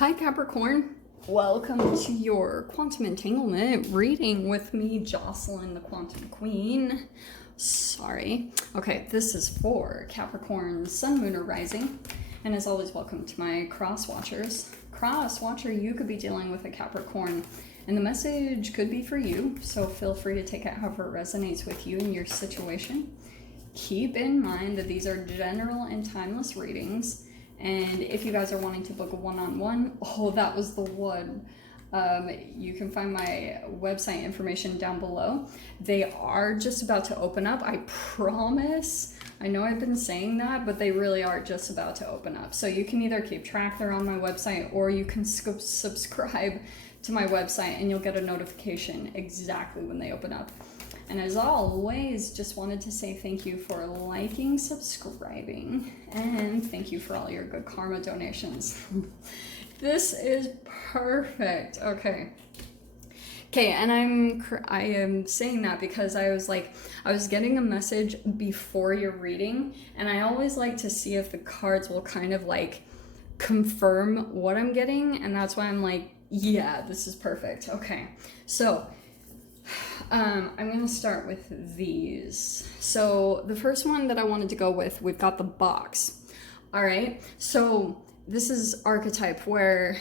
Hi Capricorn, welcome to your quantum entanglement reading with me, Jocelyn, the Quantum Queen. Sorry. Okay, this is for Capricorn, Sun, Moon, or Rising. And as always, welcome to my cross watchers. Cross watcher, you could be dealing with a Capricorn, and the message could be for you, so feel free to take it however it resonates with you and your situation. Keep in mind that these are general and timeless readings. And if you guys are wanting to book a one-on-one, oh, that was the one. You can find my website information down below. They are just about to open up, I promise. I know I've been saying that, but they really are just about to open up. So you can either keep track there on my website, or you can subscribe to my website and you'll get a notification exactly when they open up. And as always, just wanted to say thank you for liking, subscribing, and thank you for all your good karma donations. This is perfect. Okay, and I am saying that because I was getting a message before your reading, and I always like to see if the cards will kind of like confirm what I'm getting, and that's why I'm like, yeah, this is perfect. Okay, so I'm going to start with these. So the first one that I wanted to go with, we've got the box. All right. So this is archetype where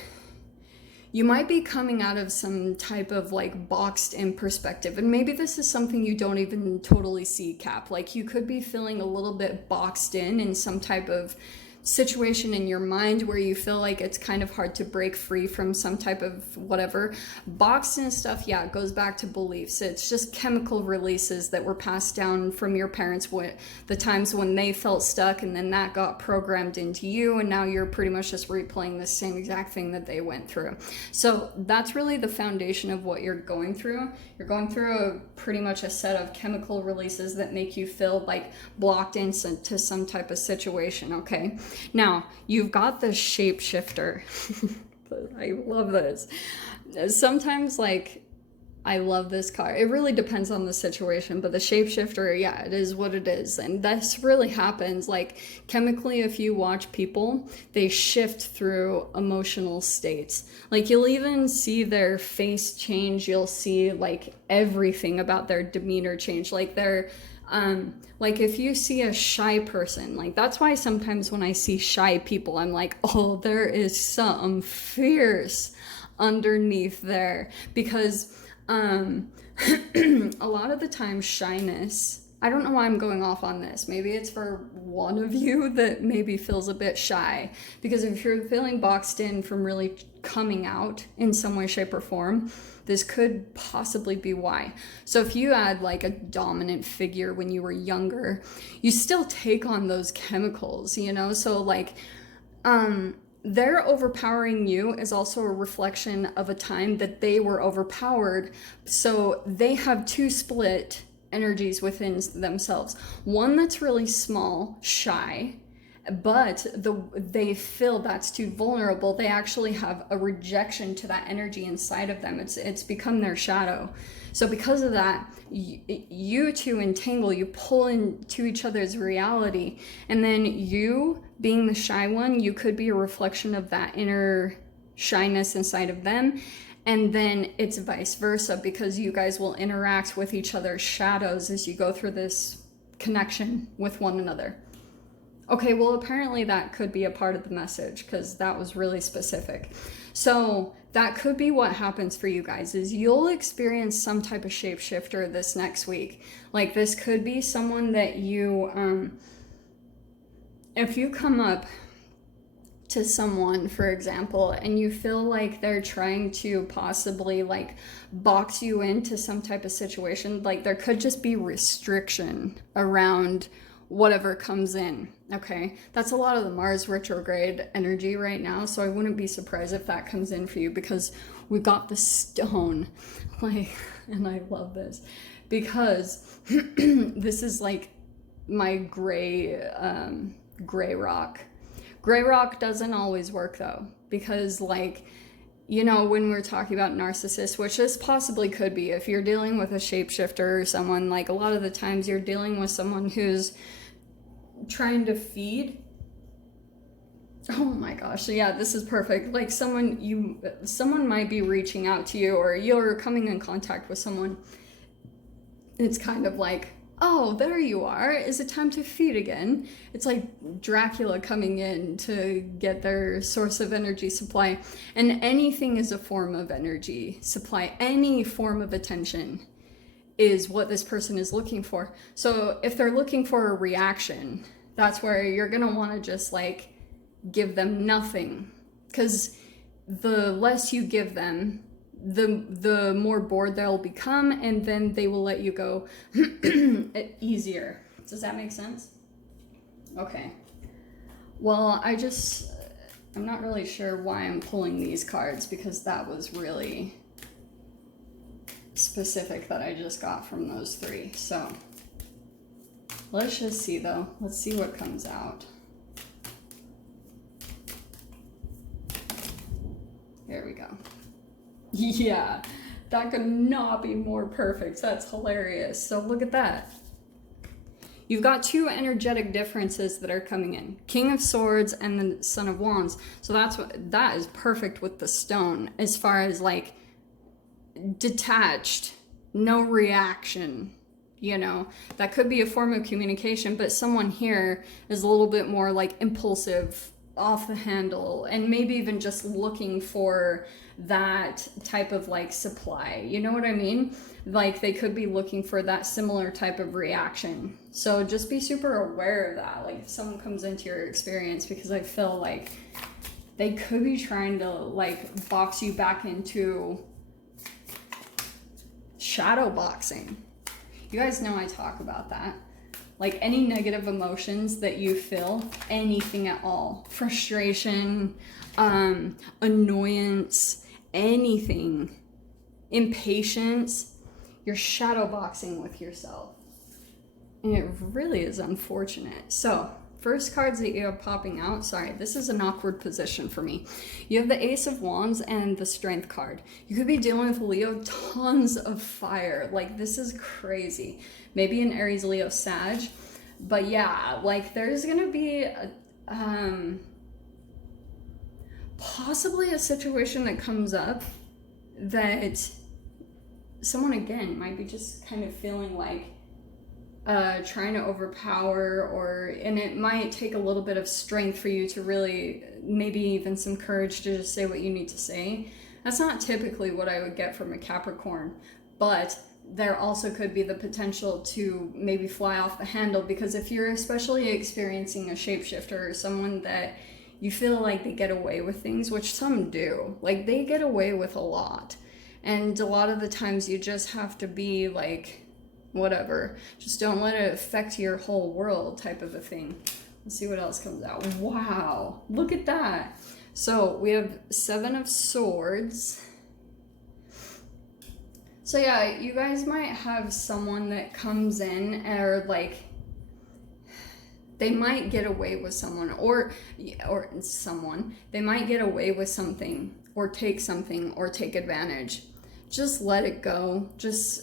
you might be coming out of some type of like boxed in perspective. And maybe this is something you don't even totally see, Cap. Like you could be feeling a little bit boxed in some type of situation in your mind where you feel like it's kind of hard to break free from some type of whatever. Boxed and stuff, yeah, it goes back to beliefs. It's just chemical releases that were passed down from your parents, the times when they felt stuck, and then that got programmed into you, and now you're pretty much just replaying the same exact thing that they went through. So that's really the foundation of what you're going through. You're going through pretty much a set of chemical releases that make you feel like blocked into some type of situation, okay? Now, you've got the shapeshifter. I love this. Sometimes, like, I love this card. It really depends on the situation, but the shapeshifter, yeah, it is what it is. And this really happens, like, chemically, if you watch people, they shift through emotional states. Like, you'll even see their face change. You'll see, like, everything about their demeanor change. Like, like if you see a shy person, like that's why sometimes when I see shy people, I'm like, oh, there is something fierce underneath there. Because a lot of the time shyness, I don't know why I'm going off on this. Maybe it's for one of you that maybe feels a bit shy. Because if you're feeling boxed in from really coming out in some way, shape, or form, this could possibly be why. So if you had like a dominant figure when you were younger, you still take on those chemicals, you know? So like, they're overpowering you is also a reflection of a time that they were overpowered. So they have two split energies within themselves. One that's really small, shy, but they feel that's too vulnerable. They actually have a rejection to that energy inside of them. It's become their shadow. So because of that, you two entangle, you pull into each other's reality. And then you, being the shy one, you could be a reflection of that inner shyness inside of them. And then it's vice versa, because you guys will interact with each other's shadows as you go through this connection with one another. Okay, well, apparently that could be a part of the message because that was really specific. So that could be what happens for you guys, is you'll experience some type of shapeshifter this next week. Like this could be someone that you, if you come up to someone, for example, and you feel like they're trying to possibly like box you into some type of situation, like there could just be restriction around whatever comes in, okay? That's a lot of the Mars retrograde energy right now, so I wouldn't be surprised if that comes in for you, because we've got the stone, like, and I love this, because this is like my gray rock. Gray rock doesn't always work though, because like, you know, when we're talking about narcissists, which this possibly could be, if you're dealing with a shapeshifter or someone, like a lot of the times you're dealing with someone who's trying to feed Oh my gosh, so yeah, this is perfect. Like someone might be reaching out to you, or you're coming in contact with someone. It's kind of like, oh, there you are. Is it time to feed again? It's like Dracula coming in to get their source of energy supply. And anything is a form of energy supply. Any form of attention is what this person is looking for. So if they're looking for a reaction, that's where you're gonna want to just like give them nothing, because the less you give them, the more bored they'll become, and then they will let you go easier. Does that make sense? Okay. Well, I'm not really sure why I'm pulling these cards, because that was really specific that I just got from those three. So let's just see though. Let's see what comes out. There we go. Yeah, that could not be more perfect. That's hilarious. So look at that. You've got two energetic differences that are coming in. King of Swords and the Son of Wands. So that is perfect with the stone, as far as like detached, no reaction. You know, that could be a form of communication, but someone here is a little bit more like impulsive, off the handle, and maybe even just looking for that type of like supply. You know what I mean? Like they could be looking for that similar type of reaction. So just be super aware of that. Like if someone comes into your experience, because I feel like they could be trying to like box you back into shadow boxing. You guys know I talk about that. Like any negative emotions that you feel, anything at all, frustration, annoyance, anything, impatience, you're shadow boxing with yourself. And it really is unfortunate. So first cards that you have popping out, sorry, this is an awkward position for me. You have the Ace of Wands and the Strength card. You could be dealing with Leo, tons of fire. Like this is crazy. Maybe an Aries, Leo, Sag. But yeah, like there's gonna be possibly a situation that comes up that someone again might be just kind of feeling like trying to overpower, and it might take a little bit of strength for you to really, maybe even some courage to just say what you need to say. That's not typically what I would get from a Capricorn, but there also could be the potential to maybe fly off the handle, because if you're especially experiencing a shapeshifter or someone that you feel like they get away with things, which some do, like they get away with a lot, and a lot of the times you just have to be like, whatever, just don't let it affect your whole world type of a thing. Let's see what else comes out. Wow, look at that. So we have Seven of Swords. So yeah, you guys might have someone that comes in, or like they might get away with someone, or someone, they might get away with something or take advantage. Just let it go.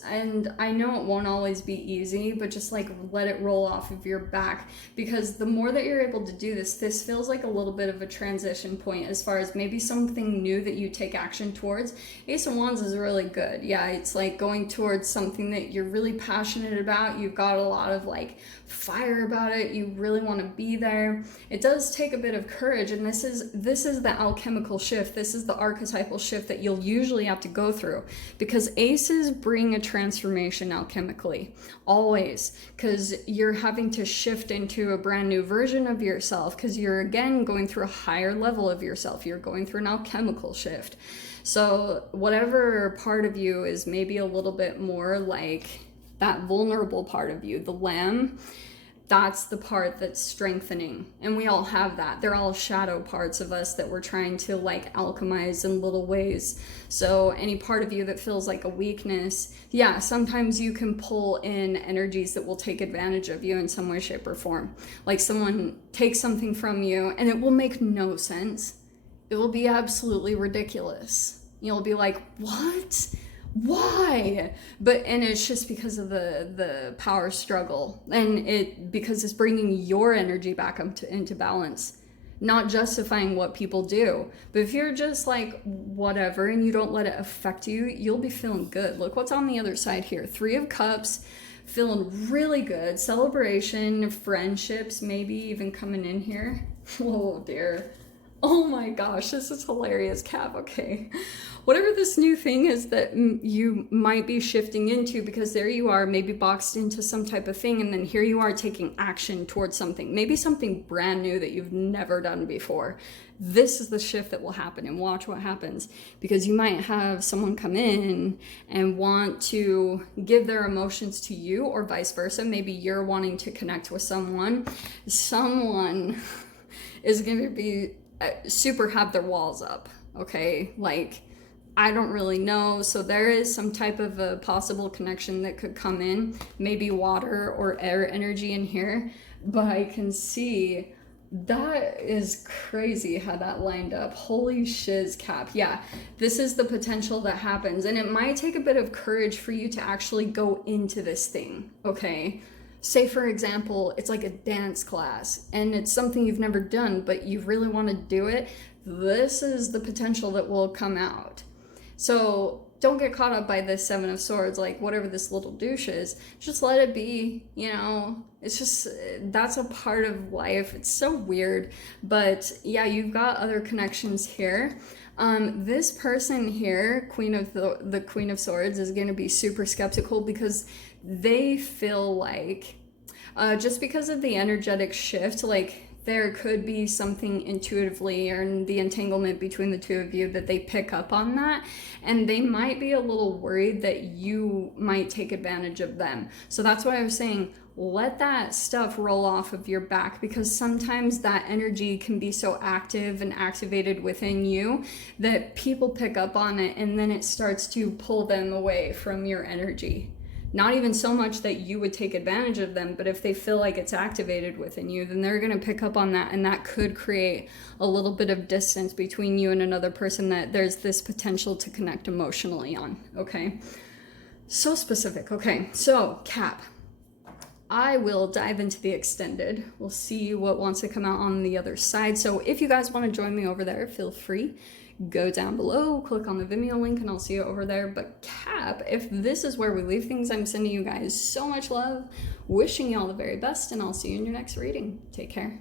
And I know it won't always be easy, but just like let it roll off of your back, because the more that you're able to do this feels like a little bit of a transition point as far as maybe something new that you take action towards. Ace of Wands is really good. Yeah, it's like going towards something that you're really passionate about. You've got a lot of like fire about it. You really want to be there. It does take a bit of courage, and this is the alchemical shift. This is the archetypal shift that you'll usually have to go through, because aces bring a transformation alchemically, always, because you're having to shift into a brand new version of yourself, because you're again going through a higher level of yourself. You're going through an alchemical shift. So whatever part of you is maybe a little bit more like that vulnerable part of you, the lamb, that's the part that's strengthening. And we all have that. They're all shadow parts of us that we're trying to like alchemize in little ways. So any part of you that feels like a weakness, yeah, sometimes you can pull in energies that will take advantage of you in some way, shape, or form. Like someone takes something from you and it will make no sense. It will be absolutely ridiculous. You'll be like, what? Why? And it's just because of the power struggle, and because it's bringing your energy back into balance. not justifying what people do. But if you're just like whatever and you don't let it affect you, you'll be feeling good. Look what's on the other side here. 3 of Cups, feeling really good. Celebration, friendships, maybe even coming in here. Oh dear. Oh my gosh, this is hilarious, Cap. Okay. Whatever this new thing is that you might be shifting into, because there you are, maybe boxed into some type of thing, and then here you are taking action towards something, maybe something brand new that you've never done before. This is the shift that will happen, and watch what happens, because you might have someone come in and want to give their emotions to you, or vice versa. Maybe you're wanting to connect with someone. Someone is going to be super have their walls up, okay? Like, I don't really know. So there is some type of a possible connection that could come in, maybe water or air energy in here, but I can see that is crazy how that lined up. Holy shiz, Cap. Yeah, this is the potential that happens, and it might take a bit of courage for you to actually go into this thing, okay? Say, for example, it's like a dance class and it's something you've never done, but you really want to do it. This is the potential that will come out. So don't get caught up by this 7 of Swords, like whatever this little douche is, just let it be, you know. It's just, that's a part of life. It's so weird, but yeah, you've got other connections here. This person here, the Queen of Swords, is going to be super skeptical because they feel like, just because of the energetic shift, like there could be something intuitively or in the entanglement between the two of you that they pick up on that, and they might be a little worried that you might take advantage of them. So that's why I was saying, let that stuff roll off of your back, because sometimes that energy can be so active and activated within you that people pick up on it, and then it starts to pull them away from your energy. Not even so much that you would take advantage of them, but if they feel like it's activated within you, then they're going to pick up on that, and that could create a little bit of distance between you and another person that there's this potential to connect emotionally on, okay? So specific. Okay, so Cap, I will dive into the extended. We'll see what wants to come out on the other side. So if you guys want to join me over there, feel free. Go down below, click on the Vimeo link, and I'll see you over there. But Cap, if this is where we leave things, I'm sending you guys so much love, wishing you all the very best, and I'll see you in your next reading. Take care.